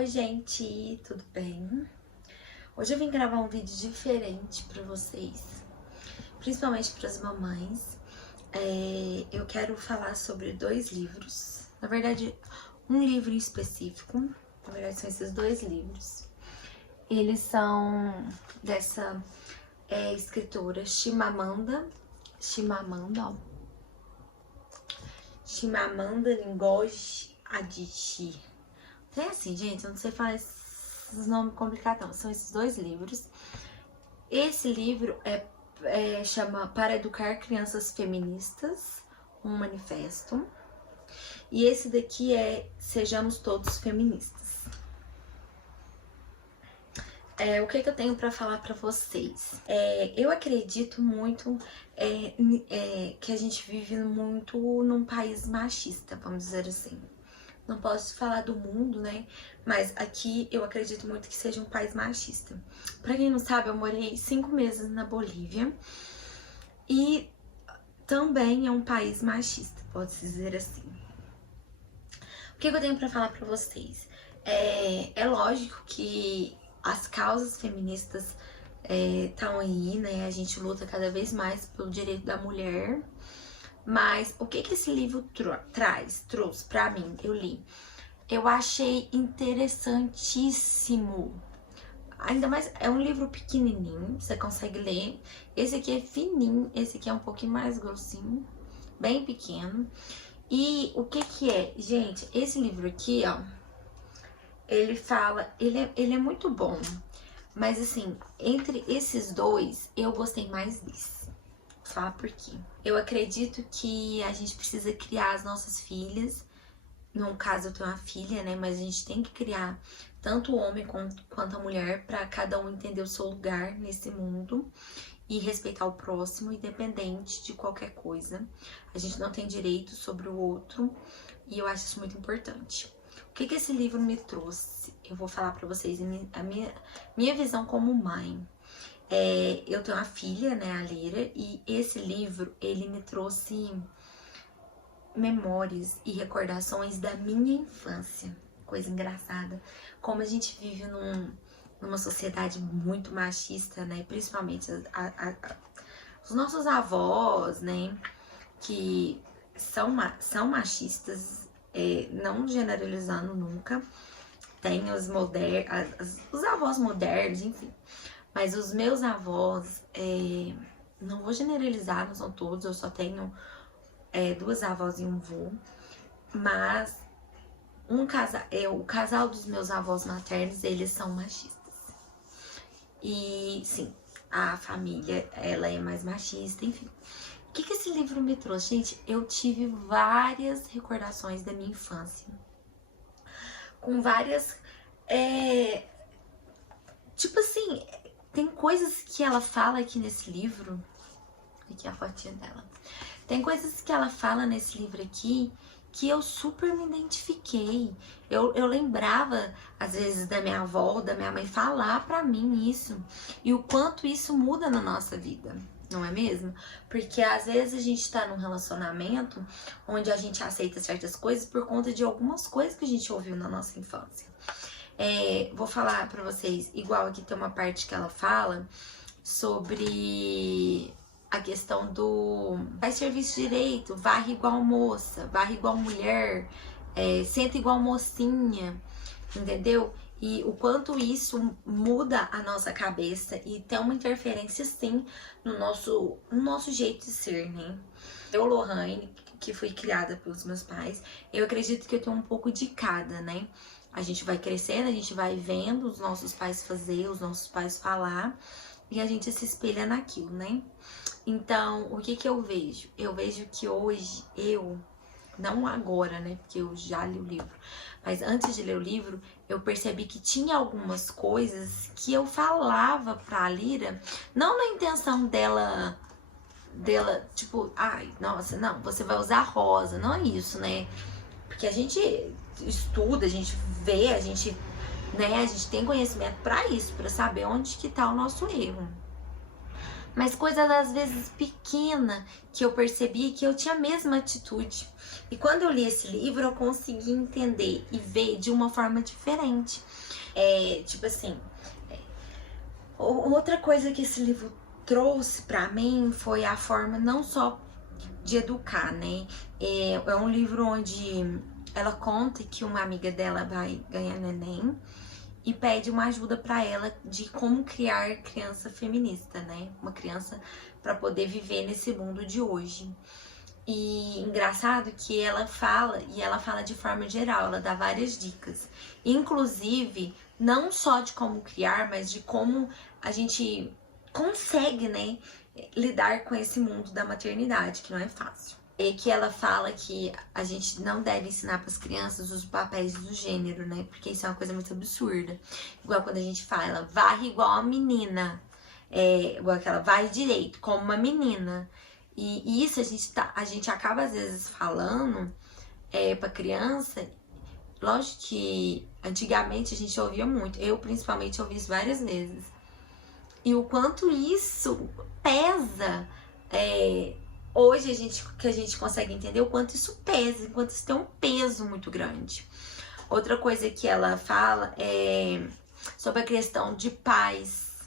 Oi gente, tudo bem? Hoje eu vim gravar um vídeo diferente pra vocês, principalmente para as mamães. Eu quero falar sobre dois livros, na verdade um livro em específico, na verdade são esses dois livros. Eles são dessa escritora Chimamanda Ngozi Adichie. É assim, gente, eu não sei falar esses nomes complicados não. São esses dois livros. Esse livro chama Para Educar Crianças Feministas, um manifesto. E esse daqui é Sejamos Todos Feministas. O que eu tenho pra falar pra vocês? Eu acredito muito que a gente vive muito num país machista, vamos dizer assim. Não posso falar do mundo, né? Mas aqui eu acredito muito que seja um país machista. Pra quem não sabe, eu morei 5 meses na Bolívia. E também é um país machista, pode-se dizer assim. O que eu tenho pra falar pra vocês? É lógico que as causas feministas estão aí, né? A gente luta cada vez mais pelo direito da mulher. Mas o que esse livro trouxe pra mim? Eu li. Eu achei interessantíssimo. Ainda mais, é um livro pequenininho, você consegue ler. Esse aqui é fininho, esse aqui é um pouquinho mais grossinho, bem pequeno. E o que é? Gente, esse livro aqui, ó, ele fala, ele é muito bom. Mas assim, entre esses dois, eu gostei mais desse. Falar por quê? Eu acredito que a gente precisa criar as nossas filhas. No caso, eu tenho uma filha, né? Mas a gente tem que criar tanto o homem quanto a mulher para cada um entender o seu lugar nesse mundo e respeitar o próximo, independente de qualquer coisa. A gente não tem direito sobre o outro e eu acho isso muito importante. O que esse livro me trouxe? Eu vou falar para vocês a minha visão como mãe. Eu tenho uma filha, né, a Lira, e esse livro, ele me trouxe memórias e recordações da minha infância. Coisa engraçada. Como a gente vive numa sociedade muito machista, né, principalmente os nossos avós, né, que são machistas, não generalizando nunca. Tem os avós modernos, enfim. Mas os meus avós, não vou generalizar, não são todos, eu só tenho 2 avós e um vô. Mas o casal dos meus avós maternos, eles são machistas. E sim, a família, ela é mais machista, enfim. O que esse livro me trouxe? Gente, eu tive várias recordações da minha infância. Com várias... tipo assim... Tem coisas que ela fala aqui nesse livro. Aqui a fotinha dela. Tem coisas que ela fala nesse livro aqui que eu super me identifiquei. Eu lembrava, às vezes, da minha avó, da minha mãe falar pra mim isso. E o quanto isso muda na nossa vida, não é mesmo? Porque às vezes a gente tá num relacionamento onde a gente aceita certas coisas por conta de algumas coisas que a gente ouviu na nossa infância. Vou falar pra vocês, igual aqui tem uma parte que ela fala sobre a questão do faz serviço direito, varre igual moça, varre igual mulher, senta igual mocinha, entendeu? E o quanto isso muda a nossa cabeça e tem uma interferência sim no nosso jeito de ser, né? Eu, Lohane, que fui criada pelos meus pais, eu acredito que eu tenho um pouco de cada, né? A gente vai crescendo, a gente vai vendo os nossos pais fazer, os nossos pais falar, e a gente se espelha naquilo, né? Então, o que eu vejo? Eu vejo que hoje, não agora, né? Porque eu já li o livro, mas antes de ler o livro, eu percebi que tinha algumas coisas que eu falava pra Lira, não na intenção dela, tipo, ai, nossa, não, você vai usar rosa, não é isso, né? Porque a gente estuda, a gente vê, a gente tem conhecimento pra isso, pra saber onde que tá o nosso erro. Mas coisas às vezes pequena que eu percebi que eu tinha a mesma atitude. E quando eu li esse livro, eu consegui entender e ver de uma forma diferente. Tipo assim, outra coisa que esse livro trouxe pra mim foi a forma não só de educar, né? É um livro onde ela conta que uma amiga dela vai ganhar neném e pede uma ajuda pra ela de como criar criança feminista, né? Uma criança pra poder viver nesse mundo de hoje. E engraçado que ela fala de forma geral, ela dá várias dicas. Inclusive, não só de como criar, mas de como a gente consegue, né, lidar com esse mundo da maternidade, que não é fácil. E que ela fala que a gente não deve ensinar para as crianças os papéis do gênero, né? Porque isso é uma coisa muito absurda. Igual quando a gente fala, varre igual a menina. Igual aquela, varre direito, como uma menina. E isso a gente acaba às vezes falando pra criança. Lógico que antigamente a gente ouvia muito. Eu principalmente ouvi isso várias vezes. E o quanto isso pesa. Hoje a gente consegue entender o quanto isso pesa, o quanto isso tem um peso muito grande. Outra coisa que ela fala é sobre a questão de pais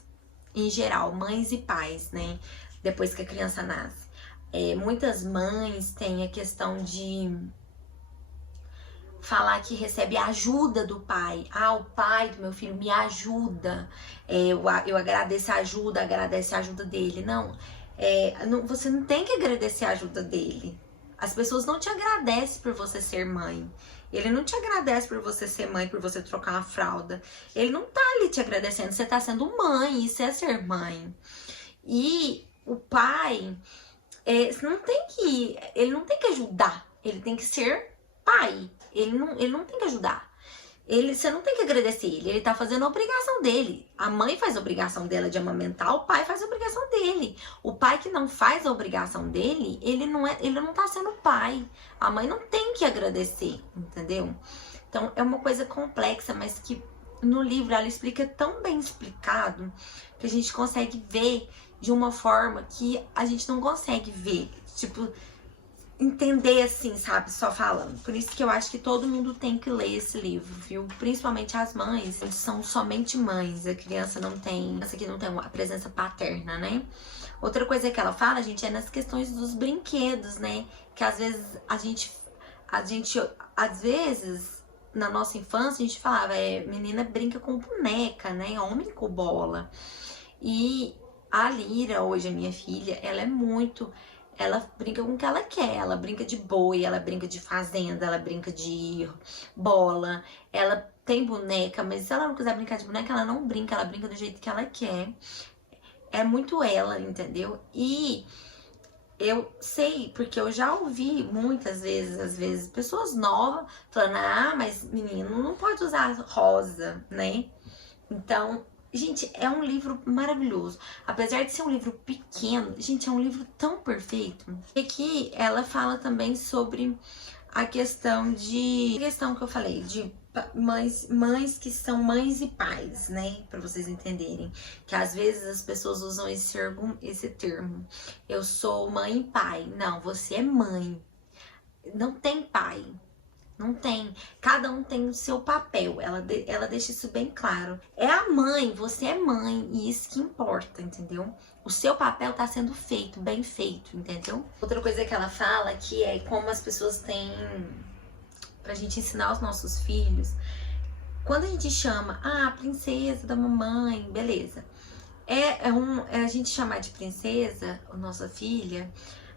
em geral, mães e pais, né? Depois que a criança nasce. Muitas mães têm a questão de falar que recebe a ajuda do pai. O pai do meu filho me ajuda. Eu agradeço a ajuda, agradece a ajuda dele. Não, você não tem que agradecer a ajuda dele. As pessoas não te agradecem por você ser mãe. Ele não te agradece por você ser mãe, por você trocar uma fralda. Ele não tá ali te agradecendo. Você tá sendo mãe, isso é ser mãe. E o pai, ele não tem que ajudar. Ele tem que ser pai. Ele não tem que ajudar. Você não tem que agradecer ele tá fazendo a obrigação dele. A mãe faz a obrigação dela de amamentar, o pai faz a obrigação dele. O pai que não faz a obrigação dele, ele não tá sendo pai. A mãe não tem que agradecer, entendeu? Então é uma coisa complexa, mas que no livro ela explica tão bem explicado que a gente consegue ver de uma forma que a gente não consegue ver. Tipo, entender assim, sabe, só falando. Por isso que eu acho que todo mundo tem que ler esse livro, viu? Principalmente as mães, são somente mães. A criança que não tem a presença paterna, né? Outra coisa que ela fala, gente, é nas questões dos brinquedos, né? Que às vezes às vezes, na nossa infância, a gente falava, menina brinca com boneca, né? Homem com bola. E a Lira, hoje, a minha filha, ela brinca com o que ela quer. Ela brinca de boi, ela brinca de fazenda, ela brinca de bola. Ela tem boneca, mas se ela não quiser brincar de boneca, ela não brinca. Ela brinca do jeito que ela quer. É muito ela, entendeu? E eu sei, porque eu já ouvi muitas vezes, às vezes, pessoas novas falando, mas menino não pode usar rosa, né? Então, gente, é um livro maravilhoso. Apesar de ser um livro pequeno, gente, é um livro tão perfeito. E aqui ela fala também sobre a questão que eu falei, de mães que são mães e pais, né? Pra vocês entenderem. Que às vezes as pessoas usam esse termo. Eu sou mãe e pai. Não, você é mãe. Não tem pai. Não tem. Cada um tem o seu papel. Ela deixa isso bem claro. É a mãe, você é mãe. E isso que importa, entendeu? O seu papel tá sendo feito, bem feito, entendeu? Outra coisa que ela fala que é como as pessoas têm pra gente ensinar os nossos filhos. Quando a gente chama, princesa da mamãe, beleza. A gente chamar de princesa, a nossa filha,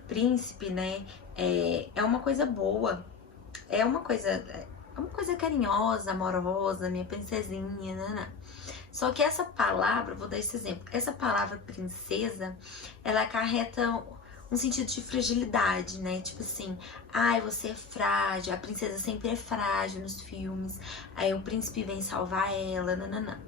príncipe, né? É uma coisa boa. É uma coisa carinhosa, amorosa, minha princesinha, né? Só que essa palavra, vou dar esse exemplo, essa palavra princesa, ela acarreta um sentido de fragilidade, né? Tipo assim, você é frágil, a princesa sempre é frágil nos filmes, aí o príncipe vem salvar ela, nananã.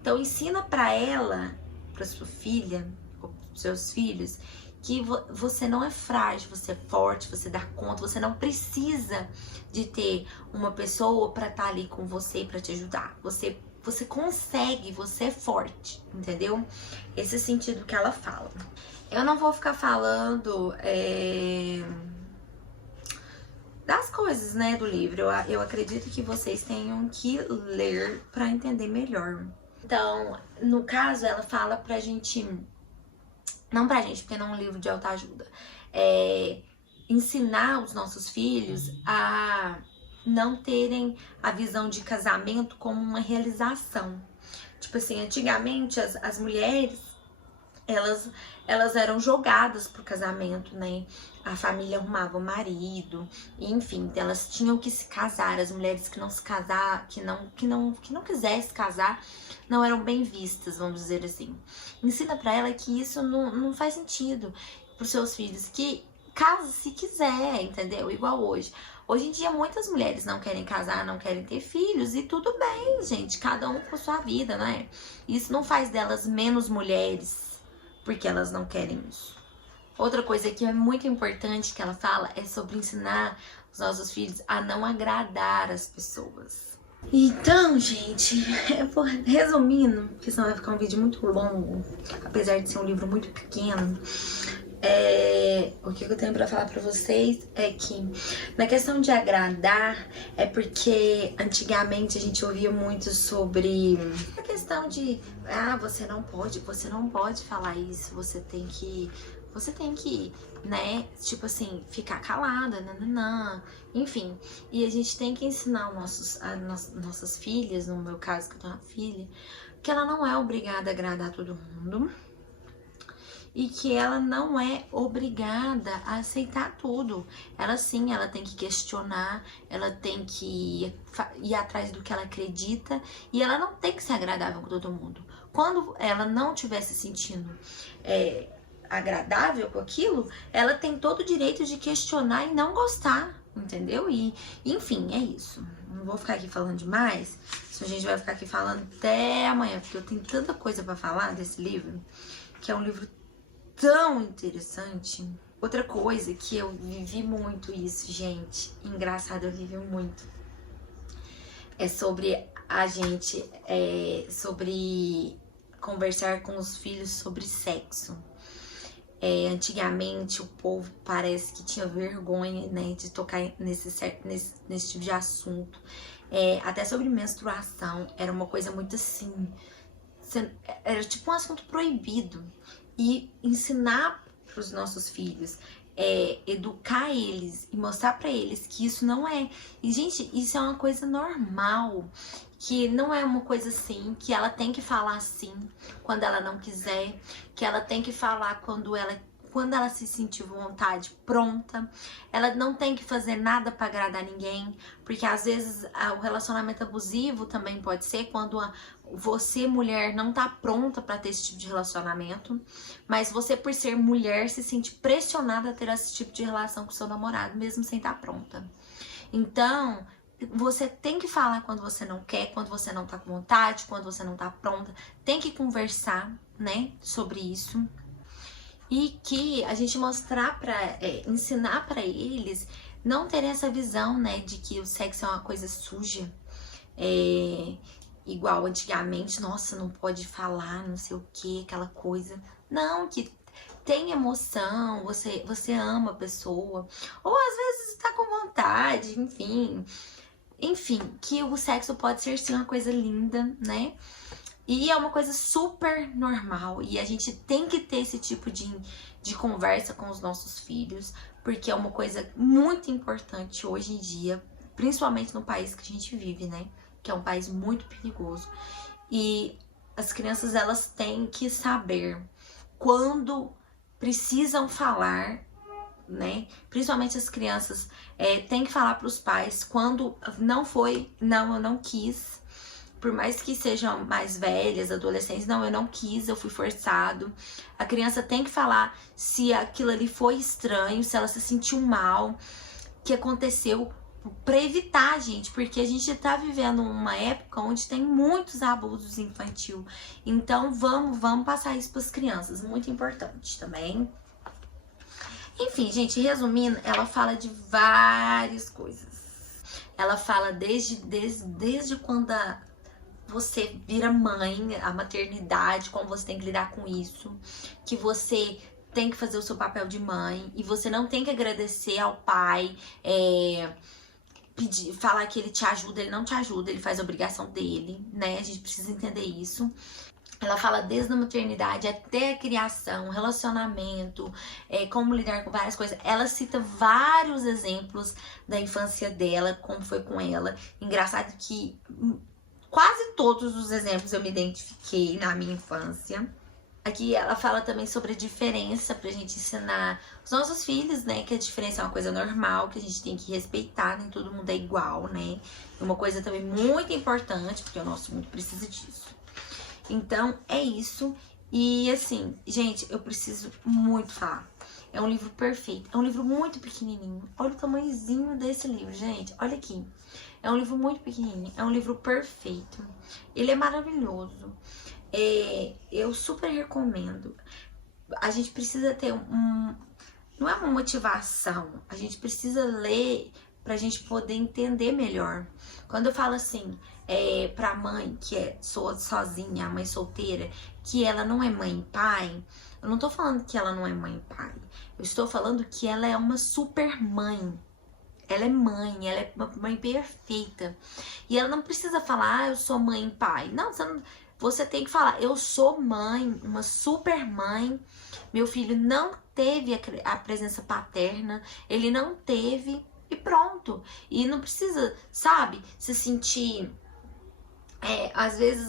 Então ensina pra ela, pra sua filha, ou pros seus filhos, que você não é frágil, você é forte, você dá conta, você não precisa de ter uma pessoa pra estar ali com você, pra te ajudar. Você você consegue, você é forte, entendeu? Esse sentido que ela fala. Eu não vou ficar falando das coisas, né, do livro. Eu acredito que vocês tenham que ler pra entender melhor. Então, no caso, ela fala pra gente, não pra gente, porque não é um livro de autoajuda, ensinar os nossos filhos a não terem a visão de casamento como uma realização. Tipo assim, antigamente as mulheres, elas eram jogadas pro casamento, né? A família arrumava o marido, e, enfim, elas tinham que se casar. As mulheres que não se casar, que não quisessem casar, não eram bem vistas, vamos dizer assim. Ensina pra ela que isso não faz sentido pros seus filhos, que casa se quiser, entendeu? Igual hoje. Hoje em dia, muitas mulheres não querem casar, não querem ter filhos, e tudo bem, gente, cada um com sua vida, né? Isso não faz delas menos mulheres, porque elas não querem isso. Outra coisa que é muito importante que ela fala é sobre ensinar os nossos filhos a não agradar as pessoas. Então, gente, resumindo, porque senão vai ficar um vídeo muito longo, apesar de ser um livro muito pequeno, o que eu tenho pra falar pra vocês é que na questão de agradar, é porque antigamente a gente ouvia muito sobre a questão de você não pode falar isso, você tem que, né, tipo assim, ficar calada, nananã, enfim. E a gente tem que ensinar nossas filhas, no meu caso que eu tenho uma filha, que ela não é obrigada a agradar todo mundo. E que ela não é obrigada a aceitar tudo. Ela sim, ela tem que questionar, ela tem que ir atrás do que ela acredita, e ela não tem que ser agradável com todo mundo. Quando ela não estiver se sentindo agradável com aquilo, ela tem todo o direito de questionar e não gostar, entendeu? E, enfim, é isso. Não vou ficar aqui falando demais, senão a gente vai ficar aqui falando até amanhã, porque eu tenho tanta coisa pra falar desse livro, que é um livro tão interessante. Outra coisa que eu vivi muito isso, gente, engraçado, eu vivi muito, é sobre a gente, sobre conversar com os filhos sobre sexo. Antigamente o povo parece que tinha vergonha, né, de tocar nesse tipo de assunto. Até sobre menstruação, era uma coisa muito assim, era tipo um assunto proibido. E ensinar para os nossos filhos, educar eles e mostrar para eles que isso não é. E, gente, isso é uma coisa normal, que não é uma coisa assim, que ela tem que falar assim quando ela não quiser, que ela tem que falar quando ela se sentir vontade, pronta. Ela não tem que fazer nada para agradar ninguém, porque às vezes o relacionamento abusivo também pode ser quando você, mulher, não tá pronta para ter esse tipo de relacionamento, mas você, por ser mulher, se sente pressionada a ter esse tipo de relação com seu namorado, mesmo sem estar pronta. Então, você tem que falar quando você não quer, quando você não tá com vontade, quando você não tá pronta. Tem que conversar, né, sobre isso. E que a gente ensinar pra eles não terem essa visão, né, de que o sexo é uma coisa suja. Igual antigamente, nossa, não pode falar, não sei o que, aquela coisa. Não, que tem emoção, você ama a pessoa. Ou às vezes tá com vontade, enfim. Enfim, que o sexo pode ser sim uma coisa linda, né? E é uma coisa super normal. E a gente tem que ter esse tipo de conversa com os nossos filhos, porque é uma coisa muito importante hoje em dia, principalmente no país que a gente vive, né? Que é um país muito perigoso. E as crianças, elas têm que saber quando precisam falar, né? Principalmente as crianças têm que falar para os pais quando eu não quis. Por mais que sejam mais velhas, adolescentes, não, eu não quis, eu fui forçado. A criança tem que falar se aquilo ali foi estranho, se ela se sentiu mal, que aconteceu, pra evitar, gente, porque a gente tá vivendo uma época onde tem muitos abusos infantil. Então vamos passar isso pras crianças, muito importante também. Enfim, gente, resumindo, ela fala de várias coisas. Ela fala desde quando você vira mãe, a maternidade, como você tem que lidar com isso, que você tem que fazer o seu papel de mãe e você não tem que agradecer ao pai, pedir, falar que ele te ajuda, ele não te ajuda, ele faz a obrigação dele, né? A gente precisa entender isso. Ela fala desde a maternidade até a criação, relacionamento, como lidar com várias coisas. Ela cita vários exemplos da infância dela, como foi com ela. Engraçado que quase todos os exemplos eu me identifiquei na minha infância. Aqui ela fala também sobre a diferença pra gente ensinar os nossos filhos, né? Que a diferença é uma coisa normal, que a gente tem que respeitar, nem todo mundo é igual, né? E uma coisa também muito importante, porque o nosso mundo precisa disso. Então, é isso. E assim, gente, eu preciso muito falar. É um livro perfeito. É um livro muito pequenininho. Olha o tamanhozinho desse livro, gente. Olha aqui. É um livro muito pequenininho. É um livro perfeito. Ele é maravilhoso. Eu super recomendo. A gente precisa ter não é uma motivação. A gente precisa ler pra gente poder entender melhor. Quando eu falo assim, pra mãe que é sozinha, a mãe solteira, que ela não é mãe e pai, eu não tô falando que ela não é mãe e pai. Eu estou falando que ela é uma super mãe. Ela é mãe, ela é uma mãe perfeita. E ela não precisa falar, eu sou mãe e pai. Não, você tem que falar, eu sou mãe, uma super mãe. Meu filho não teve a presença paterna, ele não teve e pronto. E não precisa, sabe, se sentir... às vezes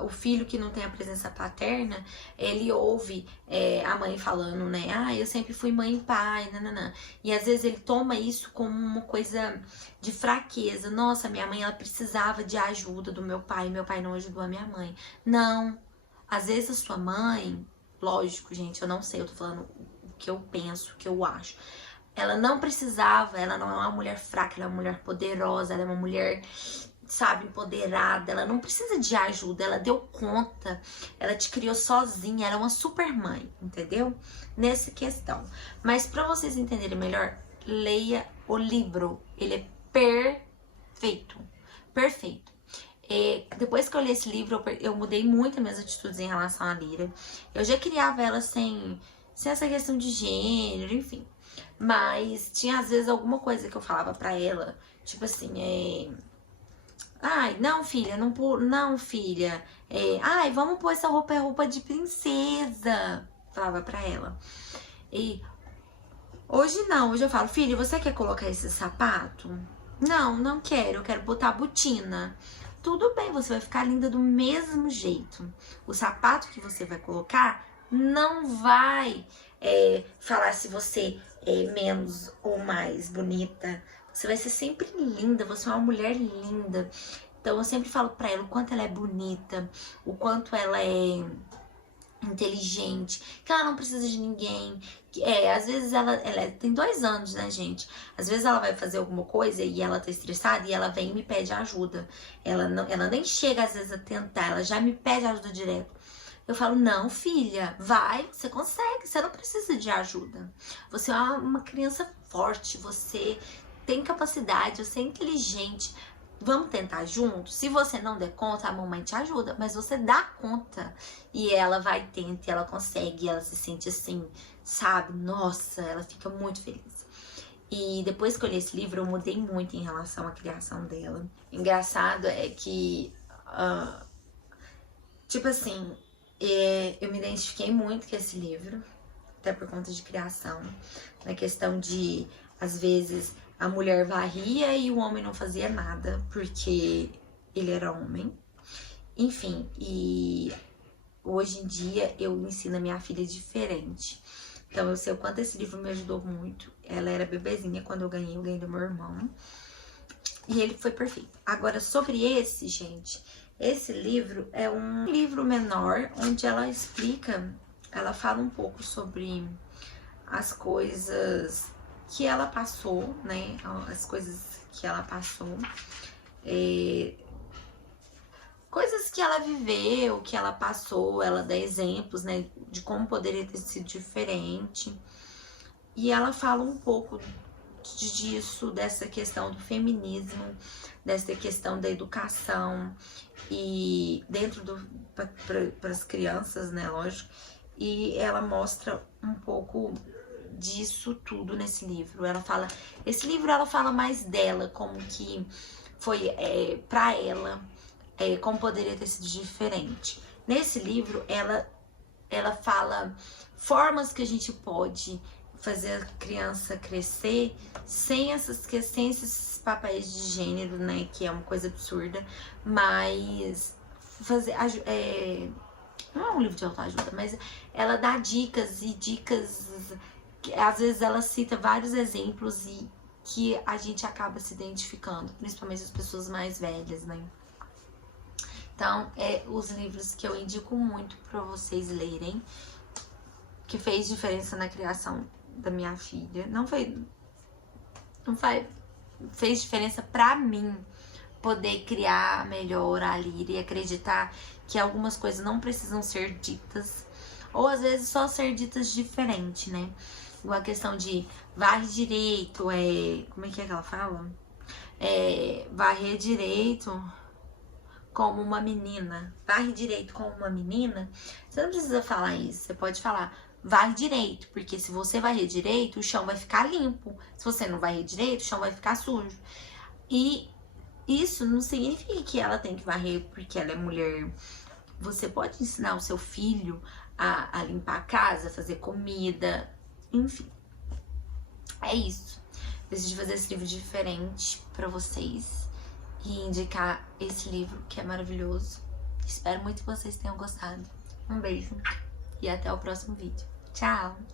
o filho que não tem a presença paterna, ele ouve a mãe falando, né? Ah, eu sempre fui mãe e pai, nananã. E às vezes ele toma isso como uma coisa de fraqueza. Nossa, minha mãe, ela precisava de ajuda do meu pai não ajudou a minha mãe. Não. Às vezes a sua mãe, lógico, gente, eu não sei, eu tô falando o que eu penso, o que eu acho. Ela não precisava, ela não é uma mulher fraca, ela é uma mulher poderosa, ela é uma mulher... sabe, empoderada, ela não precisa de ajuda, ela deu conta, ela te criou sozinha, ela é uma super mãe, entendeu? Nessa questão. Mas pra vocês entenderem melhor, leia o livro, ele é perfeito, perfeito. Depois que eu li esse livro, eu mudei muito as minhas atitudes em relação à Lyra. Eu já criava ela sem essa questão de gênero, enfim. Mas tinha às vezes alguma coisa que eu falava pra ela, tipo assim, ai, não, filha, não, filha. Ai, vamos pôr essa roupa, é roupa de princesa. Falava pra ela. E hoje não, hoje eu falo, filha, você quer colocar esse sapato? Não, não quero, eu quero botar a botina. Tudo bem, você vai ficar linda do mesmo jeito. O sapato que você vai colocar não vai falar se você é menos ou mais bonita. Você vai ser sempre linda, você é uma mulher linda. Então eu sempre falo pra ela o quanto ela é bonita, o quanto ela é inteligente, que ela não precisa de ninguém. Às vezes ela tem 2 anos, né, gente? Às vezes ela vai fazer alguma coisa e ela tá estressada e ela vem e me pede ajuda. Ela nem chega às vezes a tentar, ela já me pede ajuda direto. Eu falo, não, filha, vai, você consegue, você não precisa de ajuda. Você é uma criança forte, você tem capacidade, você é inteligente. Vamos tentar juntos? Se você não der conta, a mamãe te ajuda, mas você dá conta. E ela vai, tenta, e ela consegue, e ela se sente assim, sabe? Nossa, ela fica muito feliz. E depois que eu li esse livro, eu mudei muito em relação à criação dela. Engraçado é que, tipo assim, eu me identifiquei muito com esse livro, até por conta de criação, na questão de, às vezes, a mulher varria e o homem não fazia nada, porque ele era homem. Enfim, e hoje em dia eu ensino a minha filha diferente. Então eu sei o quanto esse livro me ajudou muito. Ela era bebezinha quando eu ganhei do meu irmão. E ele foi perfeito. Agora, sobre esse, gente, esse livro é um livro menor, onde ela explica, ela fala um pouco sobre as coisas que ela passou, né? As coisas que ela passou. Coisas que ela viveu, que ela passou, ela dá exemplos, né? De como poderia ter sido diferente. E ela fala um pouco disso, dessa questão do feminismo, dessa questão da educação e dentro para as crianças, né, lógico. E ela mostra um pouco disso tudo nesse livro. Esse livro ela fala mais dela, como que foi para ela, como poderia ter sido diferente. Nesse livro ela fala formas que a gente pode fazer a criança crescer sem esses papéis de gênero, né, que é uma coisa absurda, mas fazer não é um livro de autoajuda, mas ela dá dicas e dicas, às vezes ela cita vários exemplos e que a gente acaba se identificando, principalmente as pessoas mais velhas, né? Então, os livros que eu indico muito para vocês lerem, que fez diferença na criação da minha filha. Fez diferença pra mim poder criar melhor a Lyra e acreditar que algumas coisas não precisam ser ditas, ou às vezes só ser ditas diferente, né? Igual a questão de varre direito, como é que ela fala? Varrer direito como uma menina. Varre direito como uma menina. Você não precisa falar isso, você pode falar varre direito, porque se você varrer direito, o chão vai ficar limpo. Se você não varrer direito, o chão vai ficar sujo. E isso não significa que ela tem que varrer porque ela é mulher. Você pode ensinar o seu filho a limpar a casa, fazer comida, enfim. É isso. Decidi fazer esse livro diferente pra vocês e indicar esse livro que é maravilhoso. Espero muito que vocês tenham gostado. Um beijo e até o próximo vídeo. Tchau!